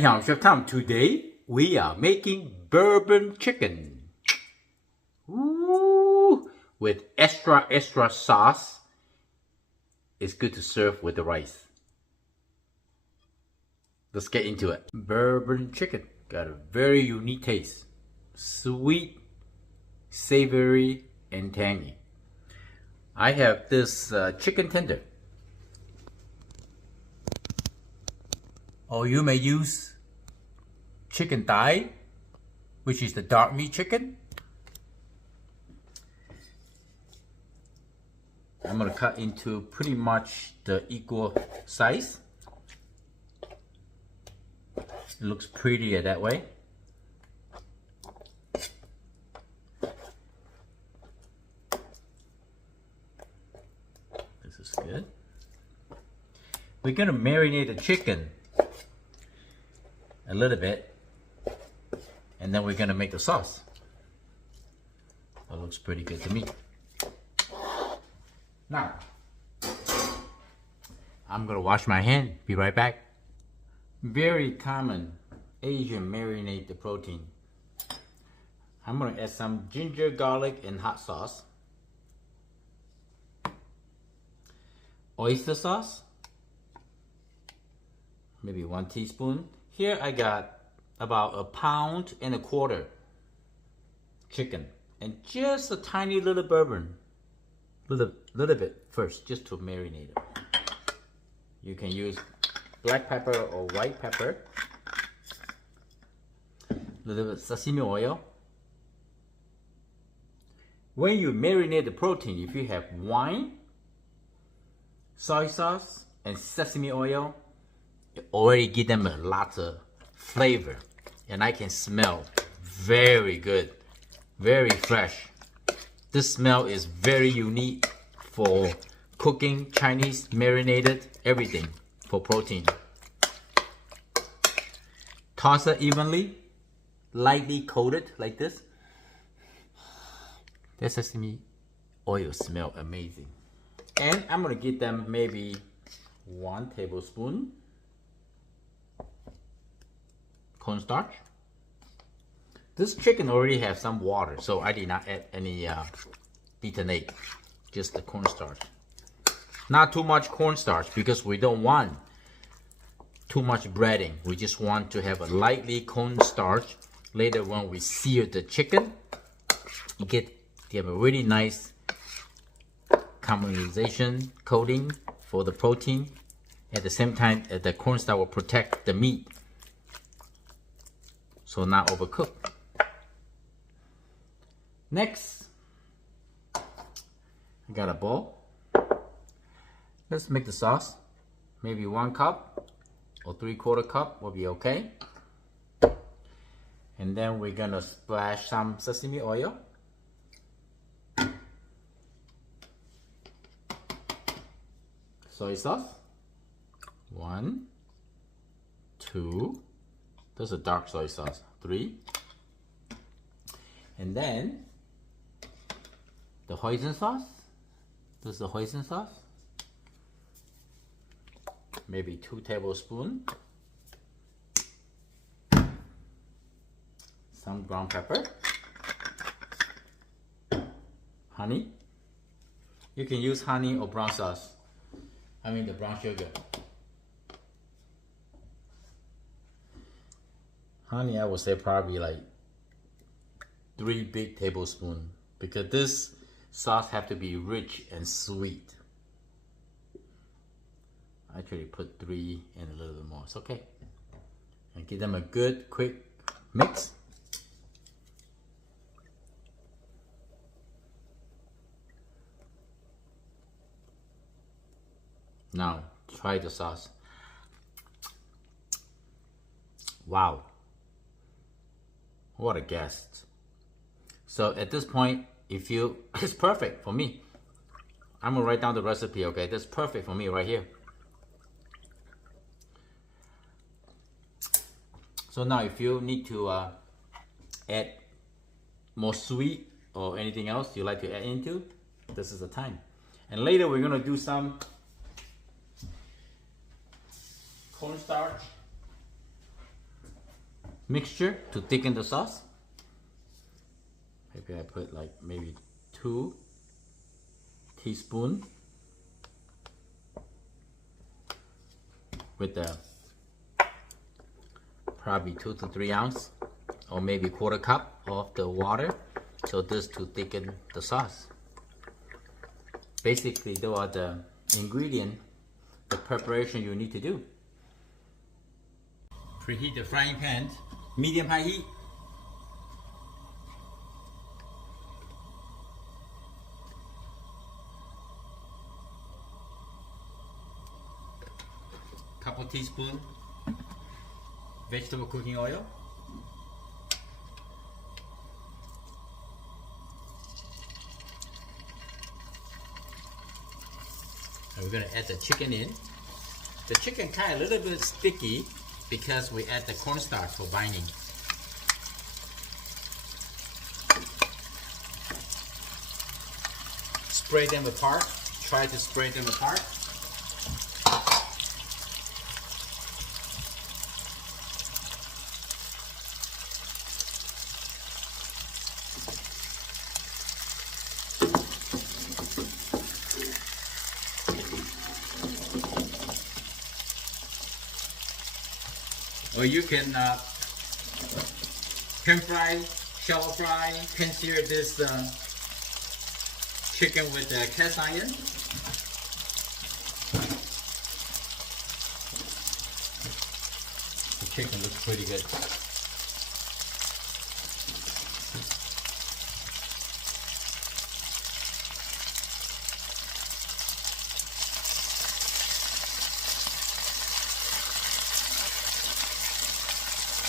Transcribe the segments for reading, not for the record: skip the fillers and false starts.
Now, Chef Tom, today we are making bourbon chicken. Ooh, with extra sauce. It's good to serve with the rice. Let's get into it. Bourbon chicken got a very unique taste. Sweet, savory, and tangy. I have this chicken tender. Or you may use chicken thigh, which is the dark meat chicken. I'm going to cut into pretty much the equal size. It looks prettier that way. This is good. We're going to marinate the chicken a little bit, and then we're going to make the sauce. That looks pretty good to me. Now, I'm going to wash my hand. Be right back. Very common Asian marinate the protein. I'm going to add some ginger, garlic, and hot sauce. Oyster sauce. Maybe 1 teaspoon. Here I got about 1.25 pounds chicken. And just a tiny little bourbon. Little bit first, just to marinate it. You can use black pepper or white pepper. A little bit sesame oil. When you marinate the protein, if you have wine, soy sauce, and sesame oil, it already give them a lot of flavor. And I can smell very good, very fresh. This smell is very unique for cooking, Chinese, marinated, everything for protein. Toss it evenly, lightly coated like this. That sesame oil smell amazing. And I'm gonna give them maybe 1 tablespoon cornstarch. This chicken already has some water, so I did not add any beaten egg, just the cornstarch. Not too much cornstarch because we don't want too much breading. We just want to have a lightly cornstarch. Later when we sear the chicken, you have a really nice caramelization coating for the protein. At the same time, the cornstarch will protect the meat, so not overcooked. Next, I got a bowl. Let's make the sauce. Maybe 1 cup or 3/4 cup will be okay. And then we're gonna splash some sesame oil. Soy sauce. 1, 2. That's a dark soy sauce. 3. And then the hoisin sauce. This is the hoisin sauce. Maybe 2 tablespoons. Some ground pepper. Honey. You can use honey or brown sauce. I mean the brown sugar. Honey, I would say probably like 3 big tablespoons, because this sauce have to be rich and sweet. I actually put 3 and a little bit more. It's okay. And give them a good quick mix. Now try the sauce. Wow. What a guest. So at this point, if you, it's perfect for me. I'm gonna write down the recipe, okay? That's perfect for me right here. So now if you need to add more sweet or anything else you like to add into, this is the time. And later we're gonna do some cornstarch mixture to thicken the sauce. Maybe I put like maybe 2 teaspoons with the probably 2 to 3 ounces or maybe 1/4 cup of the water. So this to thicken the sauce. Basically, those are the ingredients, the preparation you need to do. Preheat the frying pan, medium-high heat. Couple teaspoons vegetable cooking oil. And we're going to add the chicken in. The chicken kind of a little bit sticky because we add the cornstarch for binding. Spread them apart. Try to spread them apart. Or you can pan fry, shallow fry, pan sear this chicken with cast iron. The chicken looks pretty good.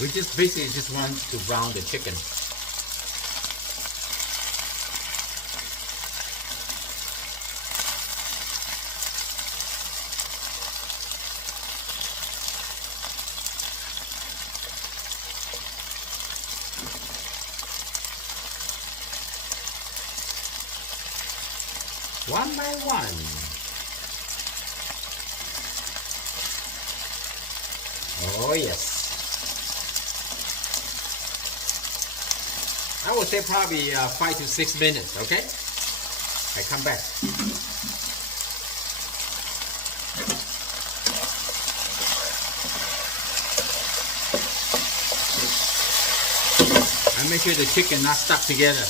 We just basically just want to brown the chicken. One by one. Oh yes. I would say probably 5 to 6 minutes, okay? I come back. I make sure the chicken not stuck together.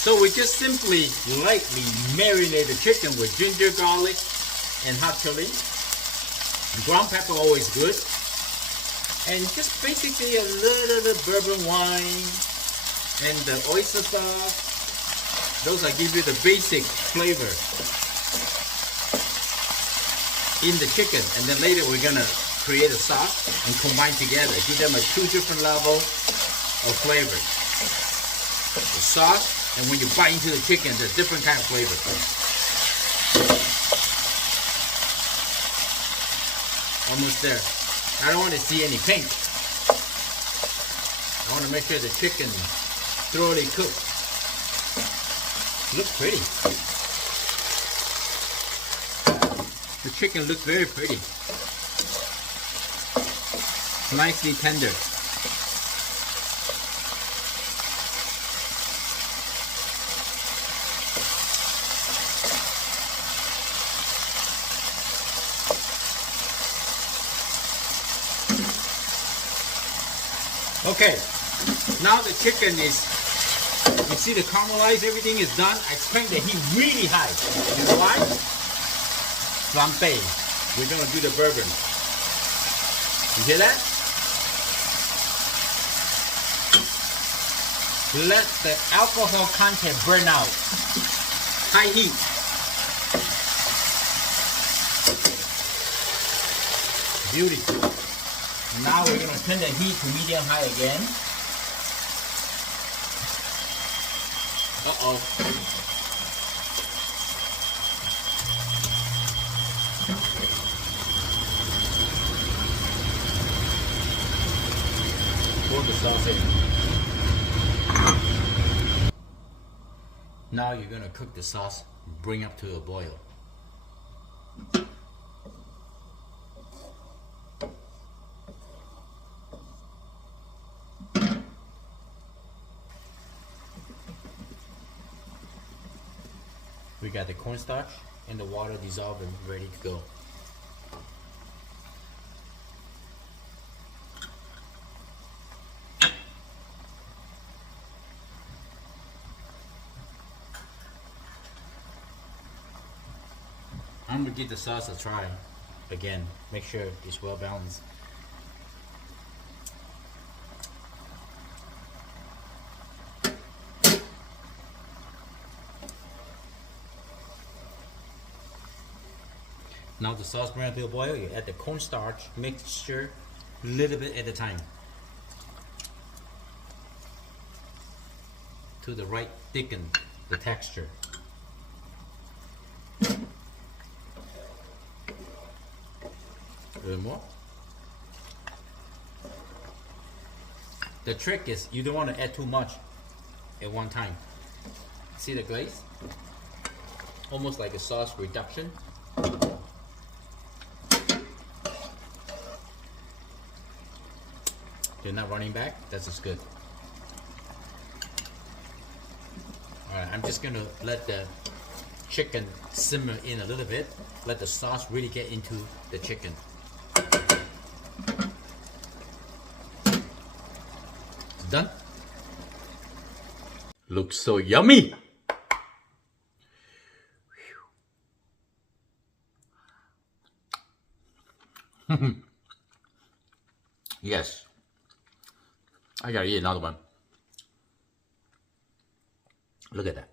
So we just simply lightly marinate the chicken with ginger, garlic, and hot chili. Ground pepper always good. And just basically a little bit bourbon wine and the oyster sauce. Those will give you the basic flavor in the chicken. And then later we're gonna create a sauce and combine together. Give them a 2 different level of flavor. The sauce, and when you bite into the chicken, there's different kind of flavor. Almost there. I don't want to see any pink. I want to make sure the chicken thoroughly cooked. Looks pretty. The chicken looks very pretty. Nicely tender. Okay, now the chicken is, you see the caramelized, everything is done. I crank the heat really high. You know why? Flambe. We're gonna do the bourbon. You hear that? Let the alcohol content burn out. High heat. Beautiful. Now we're going to turn the heat to medium high again. Uh-oh. Pour the sauce in. Now you're going to cook the sauce, bring up to a boil. We got the cornstarch and the water dissolved and ready to go. I'm gonna give the sauce a try again. Make sure it's well balanced. Now the sauce brings to a boil. You add the cornstarch mixture a little bit at a time to the right thicken the texture. A little more. The trick is you don't want to add too much at one time. See the glaze? Almost like a sauce reduction. They're not running back, that's just good. Alright, I'm just gonna let the chicken simmer in a little bit. Let the sauce really get into the chicken. It's done. Looks so yummy. Yes. I gotta eat another one. Look at that.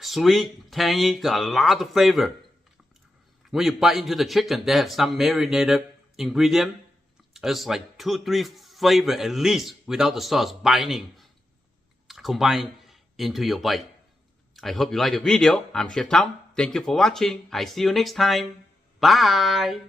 Sweet, tangy, got a lot of flavor. When you bite into the chicken, they have some marinated ingredient. It's like 2-3 flavor at least without the sauce binding, combined into your bite. I hope you like the video. I'm Chef Tom. Thank you for watching. I see you next time. Bye.